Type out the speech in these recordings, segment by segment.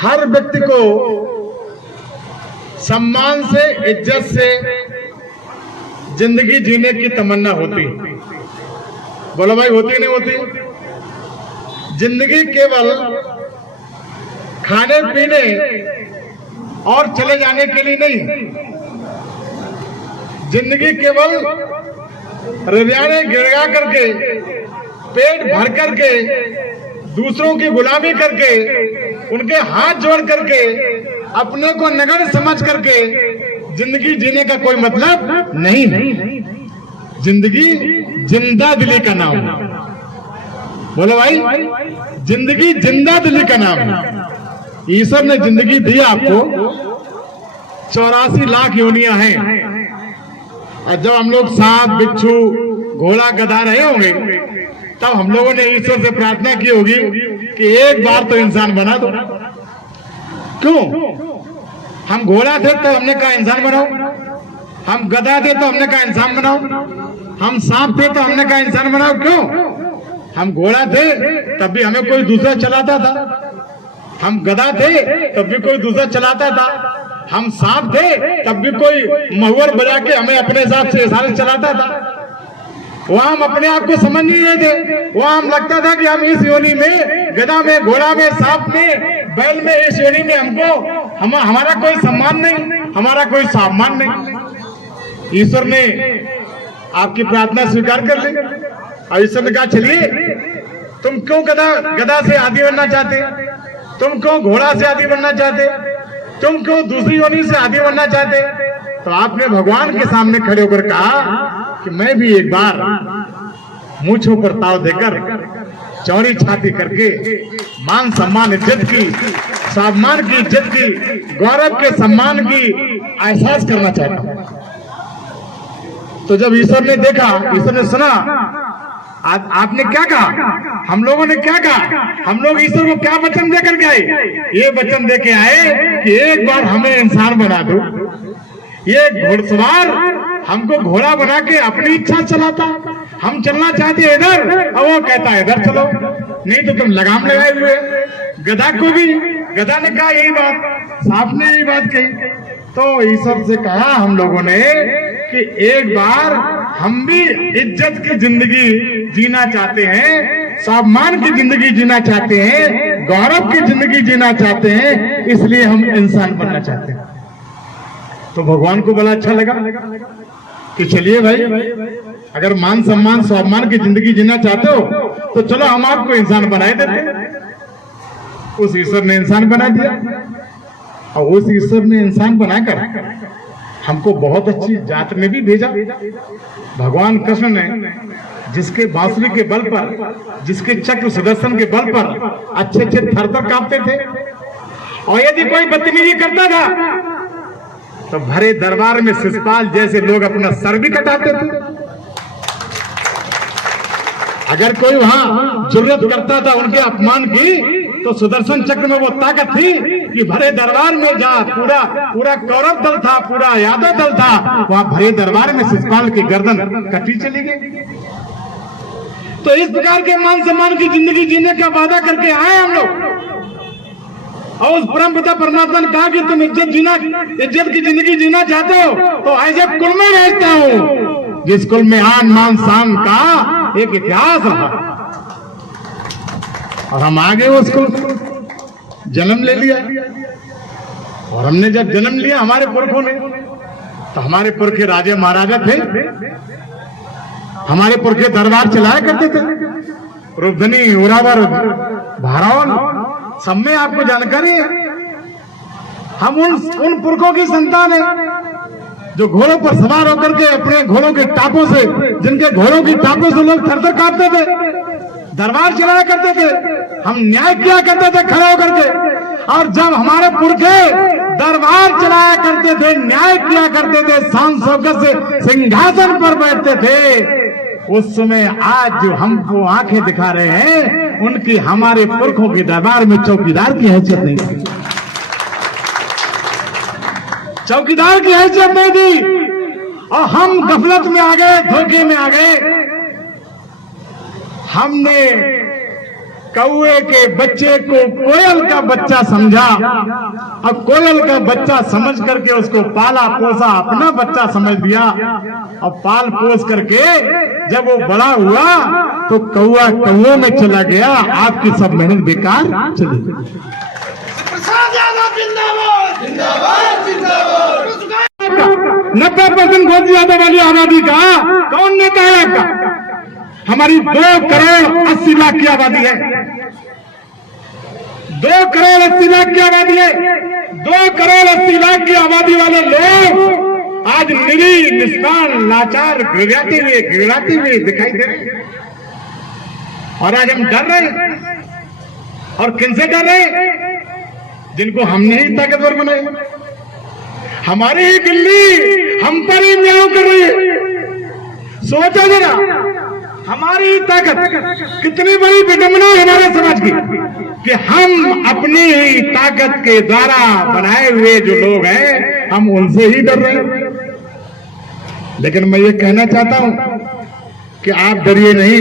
हर व्यक्ति को सम्मान से, इज्जत से जिंदगी जीने की तमन्ना होती है। बोलो भाई, होती नहीं होती? जिंदगी केवल खाने पीने और चले जाने के लिए नहीं। जिंदगी केवल रवियाने गिड़गा करके, पेट भर करके, दूसरों की गुलामी करके, उनके हाथ जोड़ करके, अपने को नगण्य समझ करके जिंदगी जीने का कोई मतलब नहीं। जिंदगी जिंदा दिली का नाम। बोलो भाई, जिंदगी जिंदा दिली का नाम। ईश्वर ने जिंदगी दी आपको, 84 लाख योनियां हैं। और जब हम लोग सांप, बिच्छू, घोड़ा, गधा रहे होंगे, तब हम लोगों ने ईश्वर से प्रार्थना की होगी कि एक बार तो इंसान बना दो। क्यों? हम घोड़ा थे तो हमने कहा इंसान बनाओ, हम गधा थे तो हमने कहा इंसान बनाओ, हम सांप थे तो हमने कहा इंसान बनाओ। क्यों? हम घोड़ा थे तब भी हमें कोई दूसरा चलाता था, हम गधा थे तब भी कोई दूसरा चलाता था, हम सांप थे तब भी कोई महुअर बजा के हमें अपने हिसाब से इशारे चलाता था। वहां हम अपने आप को समझ नहीं रहे थे। वहां हम लगता था कि हम इस योनि में, गधा में, घोड़ा में, सांप में, बैल में, इस योनि में हमारा कोई सम्मान नहीं, हमारा कोई सम्मान नहीं। ईश्वर ने आपकी प्रार्थना स्वीकार कर ली और ईश्वर ने कहा चलिए, तुम क्यों गधा से आदि बनना चाहते, तुम क्यों घोड़ा से आदि बनना चाहते, तुम क्यों दूसरी योनि से आदि बनना चाहते? तो आपने भगवान के सामने खड़े होकर कहा कि मैं भी एक बार मूंछों पर ताव देकर, चौड़ी छाती करके, मान सम्मान इज्जत की, सम्मान की, इज्जत की, गौरव के सम्मान की एहसास करना चाहता हूं। तो जब ईश्वर ने देखा, ईश्वर ने सुना, आपने क्या कहा, हम लोगों ने क्या कहा, हम लोग ईश्वर को क्या वचन देकर के आए? ये वचन देके आए कि एक बार हमें इंसान बना दो। ये घोड़सवार हमको घोड़ा बना के अपनी इच्छा चलाता, हम चलना चाहते इधर और वो कहता है इधर चलो, नहीं तो तुम लगाम लगाए हुए। गधा को भी, गधा ने कहा यही बात, सांप ने यही बात कही। तो ईश्वर से कहा हम लोगों ने कि एक बार हम भी इज्जत की जिंदगी जीना चाहते हैं, सम्मान की जिंदगी जीना चाहते हैं, गौरव की जिंदगी जीना चाहते हैं, इसलिए हम इंसान बनना चाहते हैं। तो भगवान को बड़ा अच्छा लगा कि चलिए भाई, अगर मान सम्मान स्वाभिमान की जिंदगी जीना चाहते हो तो चलो हम आपको इंसान बनाए देते। उस ईश्वर ने इंसान बना दिया और उस ईश्वर ने इंसान बनाकर हमको बहुत अच्छी जात में भी भेजा। भगवान कृष्ण ने जिसके बांसुरी के बल पर, जिसके चक्र सुदर्शन के बल पर अच्छे अच्छे थर-थर कांपते थे, और यदि कोई बदतमीजी करता था तो भरे दरबार में शिषपाल जैसे लोग अपना सर भी कटाते थे। अगर कोई वहां जुर्रत करता था उनके अपमान की, तो सुदर्शन चक्र में वो ताकत थी कि भरे दरबार में जा, पूरा कौरव दल था, पूरा यादव दल था, वहां भरे दरबार में शिषपाल की गर्दन कटी चली गई। तो इस प्रकार के मान सम्मान की जिंदगी जीने का वादा करके आए हम लोग। और उस परम पिता परमात्मा ने कहा कि तुम इज्जत की जिंदगी जीना चाहते हो तो ऐसे कुल में भेजता हूं जिस कुल में आन मान शान का एक इतिहास रहा। और हम आगे उस कुल जन्म ले लिया। और हमने जब जन्म लिया हमारे पुरखों ने, तो हमारे पुरखे राजे महाराजा थे, हमारे पुरखे दरबार चलाया करते थे, रुद्रनी, उरावर, भारौल, सब में आपको जानकारी है। हम उन पुरखों की संतान है जो घोड़ों पर सवार होकर के अपने घोड़ों के टापों से, जिनके घोड़ों की टापों से लोग थर-थर कांपते थे, दरबार चलाया करते थे, हम न्याय किया करते थे खड़े होकर के। और जब हमारे पुरखे दरबार चलाया करते थे, न्याय किया करते थे, शान शौकत से सिंहासन पर बैठते थे, उस समय आज जो हमको आंखें दिखा रहे हैं, उनकी हमारे पुरखों के दरबार में चौकीदार की हैसियत नहीं थी। चौकीदार की हैसियत नहीं दी और हम गफलत में आ गए, धोखे में आ गए। हमने कौए के बच्चे को कोयल का बच्चा समझा और कोयल का बच्चा समझ करके उसको पाला पोसा, अपना बच्चा समझ दिया और पाल पोस करके जब वो बड़ा हुआ तो कौआ कौए में चला गया, आपकी सब मेहनत बेकार चली गई। 90% गोदी यादव वाली आबादी का कौन नेता है आपका? हमारी 2 करोड़ 80 लाख की आबादी है। 2 करोड़ 80 लाख की आबादी है। 2 करोड़ 80 लाख की आबादी वाले लोग आज निरी निष्काम लाचार गिड़ाते हुए दिखाई दे रहे हैं। और आज हम डर रहे हैं। और किनसे डर रहे हैं? जिनको हमने ही ताकतवर बनाए। हमारी ही बिल्ली हम पर ही म्याऊं कर रही है। सोचो जरा, हमारी ताकत कितनी बड़ी विडंबना है हमारे समाज की कि हम अपनी ही ताकत के द्वारा बनाए हुए जो लोग हैं हम उनसे ही डर रहे हैं। लेकिन मैं ये कहना चाहता हूं कि आप डरिए नहीं।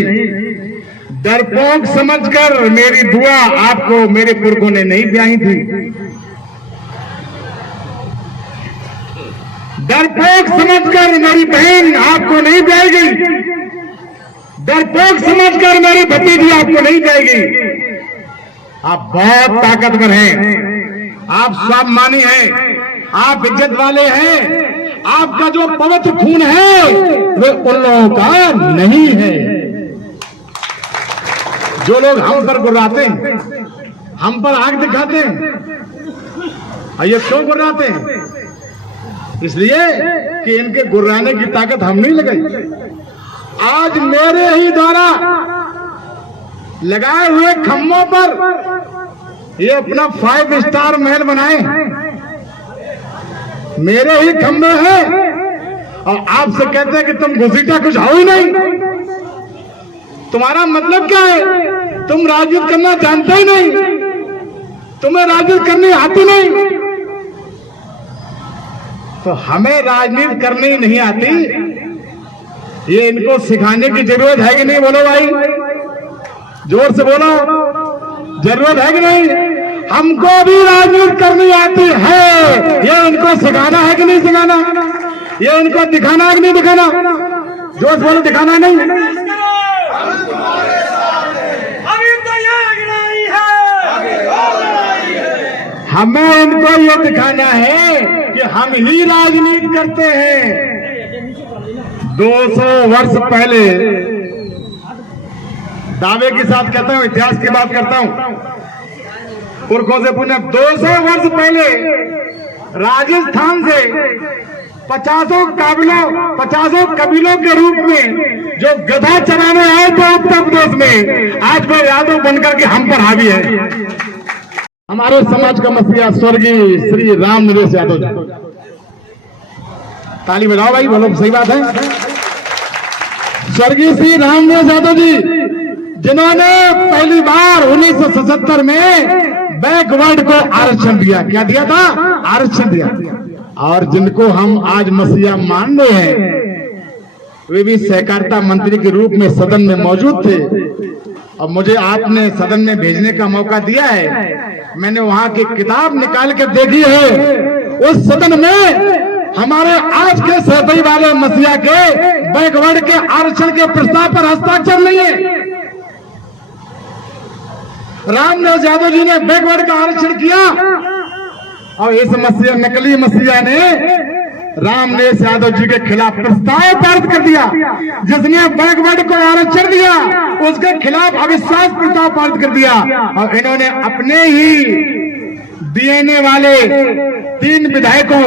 डरपोक समझकर मेरी दुआ आपको मेरे पुरखों ने नहीं ब्याही थी। डरपोक समझकर मेरी बहन आपको नहीं ब्याही। डरपोक समझकर मेरी भतीजी आपको नहीं जाएगी। आप बहुत ताकतवर हैं, आप स्वाभिमानी हैं, आप इज्जत वाले हैं। आपका जो पवित्र खून है वो उन लोगों का नहीं है। जो लोग हम पर गुर्राते हैं, हम पर आग दिखाते हैं, ये क्यों गुर्राते हैं? इसलिए कि इनके गुर्राने की ताकत हम नहीं लगाई। आज मेरे ही द्वारा लगाए हुए खम्भों पर ये अपना 5 स्टार महल बनाए, मेरे ही खंभे हैं और आपसे कहते हैं कि तुम घुसीटा कुछ हो ही नहीं। तुम्हारा मतलब क्या है? तुम राजनीति करना जानते ही नहीं, तुम्हें राजनीति करनी आती नहीं। तो हमें राजनीति करनी नहीं आती, ये इनको सिखाने की जरूरत है कि नहीं? बोलो भाई, जोर से बोलो, जरूरत है कि नहीं? हमको भी राजनीति करनी आती है, ये इनको सिखाना है कि नहीं सिखाना? ये इनको दिखाना है कि नहीं दिखाना? जोर से बोलो, दिखाना नहीं? अभी तो ये है, हमें इनको ये दिखाना है कि हम ही राजनीति करते हैं। 200 वर्ष पहले, दावे के साथ कहता हूं, इतिहास की बात करता हूं, पुरखों से पूछना, 200 वर्ष पहले राजस्थान से 50 कबीलों के रूप में जो गधा चराने आए थे उत्तर प्रदेश में, आज वो यादव बनकर के हम पर हावी है। हमारे समाज का मसीहा स्वर्गीय श्री राम नरेश यादव जी, ताली बजाओ भाई, बोलो, सही बात है। स्वर्गीय श्री राम नरेश यादव जी, जिन्होंने पहली बार 1977 में बैकवर्ड को आरक्षण दिया। क्या दिया था? आरक्षण दिया। और जिनको हम आज मसीहा मान रहे हैं, वे भी सहकारिता मंत्री के रूप में सदन में मौजूद थे और मुझे आपने सदन में भेजने का मौका दिया है। मैंने वहां की किताब निकाल के देखी है। उस सदन में हमारे आज के सहपाई वाले मसीहा के बैकवर्ड के आरक्षण के प्रस्ताव पर हस्ताक्षर नहीं है। राम नरेश यादव जी ने बैकवर्ड का आरक्षण किया और इस मसीहा, नकली मसीहा ने राम नरेश यादव जी के खिलाफ प्रस्ताव पारित कर दिया। जिसने बैकवर्ड को आरक्षण दिया उसके खिलाफ अविश्वास प्रस्ताव पारित कर दिया और इन्होंने अपने ही डीएनए वाले 3 विधायकों,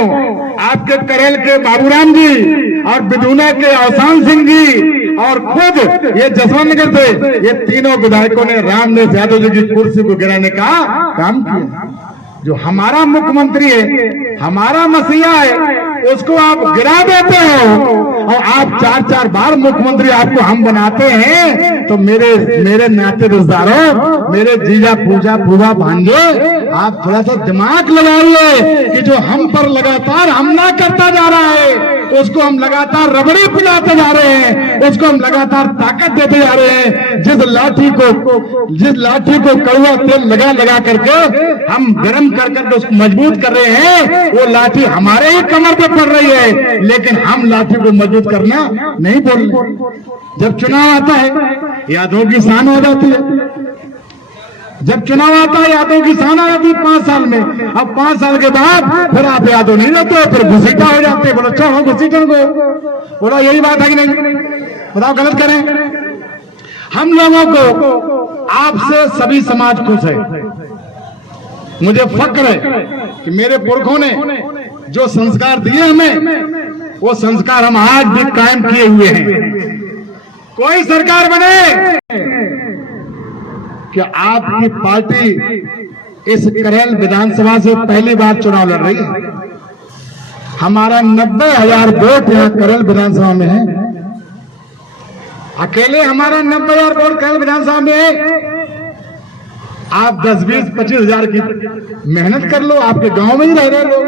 आपके करेल के बाबूराम जी और बिधुना के अवसान सिंह जी और खुद ये जसवंत नगर से, ये तीनों विधायकों ने राम नरेश यादव जी की कुर्सी को गिराने का काम किया। जो हमारा मुख्यमंत्री है, हमारा मसीहा है, उसको आप गिरा देते हो और आप 4-4 बार मुख्यमंत्री आपको हम बनाते हैं, तो मेरे नाते रिश्तेदारों, मेरे जीजा पूजा फूफा भांजे, आप थोड़ा सा दिमाग लगाइए कि जो हम पर लगातार हमला करता जा रहा है, उसको हम लगातार रबड़ी पिलाते जा रहे हैं, उसको हम लगातार ताकत देते जा रहे हैं। जिस लाठी को कड़वा तेल लगा करके हम गर्म कर करके उसको मजबूत कर रहे हैं, वो लाठी हमारे ही कमर पे पड़ रही है, लेकिन हम लाठी को मजबूत करना नहीं बोल रहे। जब चुनाव आता है यादों की शान हो जाती है, जब चुनाव आता है यादों की शान आ जाती है 5 साल में। अब 5 साल के बाद फिर आप यादों नहीं रहते, फिर घुसीटा हो जाते हैं। बोलो चलो घुसीटन को, बोलो यही बात है कि नहीं? बताओ गलत करें? हम लोगों को आपसे सभी समाज खुश है। मुझे फक्र है कि मेरे पुरखों ने जो संस्कार दिए हमें, वो संस्कार हम आज भी कायम किए हुए हैं। कोई सरकार बने कि आपकी पार्टी इस करेल विधानसभा से पहली बार चुनाव लड़ रही है। हमारा 90,000 वोट यहाँ करेल विधानसभा में है, अकेले हमारा 90,000 वोट करेल विधानसभा में है। आप 10, 20, 25 हजार की मेहनत कर लो, आपके गांव में ही रह रहे लोग,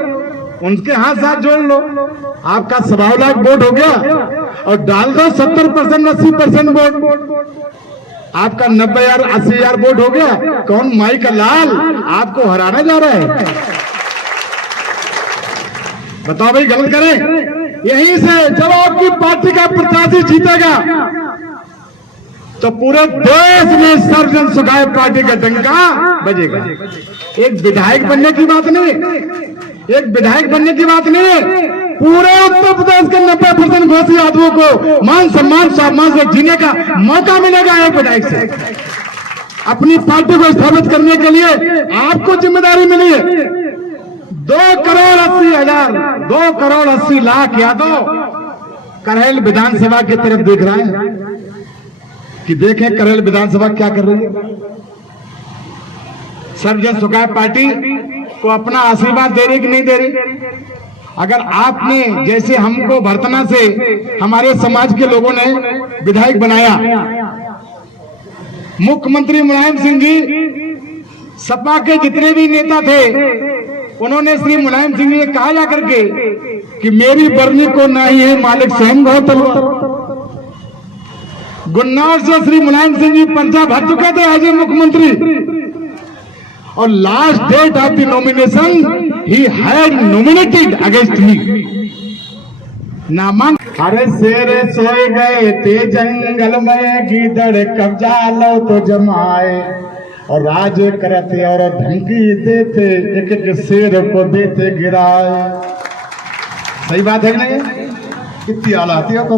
उनके हाथ साथ जोड़ लो, आपका 1.25 लाख वोट हो गया, और डाल दो 70%, 80% वोट, आपका 90,000, 80,000 वोट हो गया। कौन माई का लाल आपको हराने जा रहा है? बताओ भाई, गलत करें? यहीं से जब आपकी पार्टी का प्रत्याशी जीतेगा तो पूरे देश में सर्वजन सुखाए पार्टी का डंका बजेगा। एक विधायक बनने की बात नहीं, एक विधायक बनने की बात नहीं है। पूरे उत्तर प्रदेश के 90% घोषी यादवों को मान सम्मान से जीने का मौका मिलेगा एक विधायक से। अपनी पार्टी को स्थापित करने के लिए आपको जिम्मेदारी मिली है। 2 करोड़ 80 लाख यादव करेल विधानसभा की तरफ देख रहा है कि देखें करेल विधानसभा क्या कर रही है। सर्वजन सुखाए पार्टी को अपना आशीर्वाद दे रही कि नहीं दे रही? अगर आपने जैसे हमको भरतना से हमारे समाज के लोगों ने विधायक बनाया, मुख्यमंत्री मुलायम सिंह जी, सपा के जितने भी नेता थे, उन्होंने श्री मुलायम सिंह जी कहा जाकर के कि मेरी बरनी को ना ही है मालिक स्वयं बहुत तलवार। गुन्नौर से श्री मुलायम सिंह जी पर्चा भर चुके थे एज ए मुख्यमंत्री, और last date of the nomination he had nominated against me. नामांकन। अरे शेर सोए गए थे जंगल में, गीदड़ कब्जा लो तो जमाए, और राज करते और धमकी देते, एक एक शेर को देते गिराए। सही बात है कि नहीं? कितनी आला आती है आपको?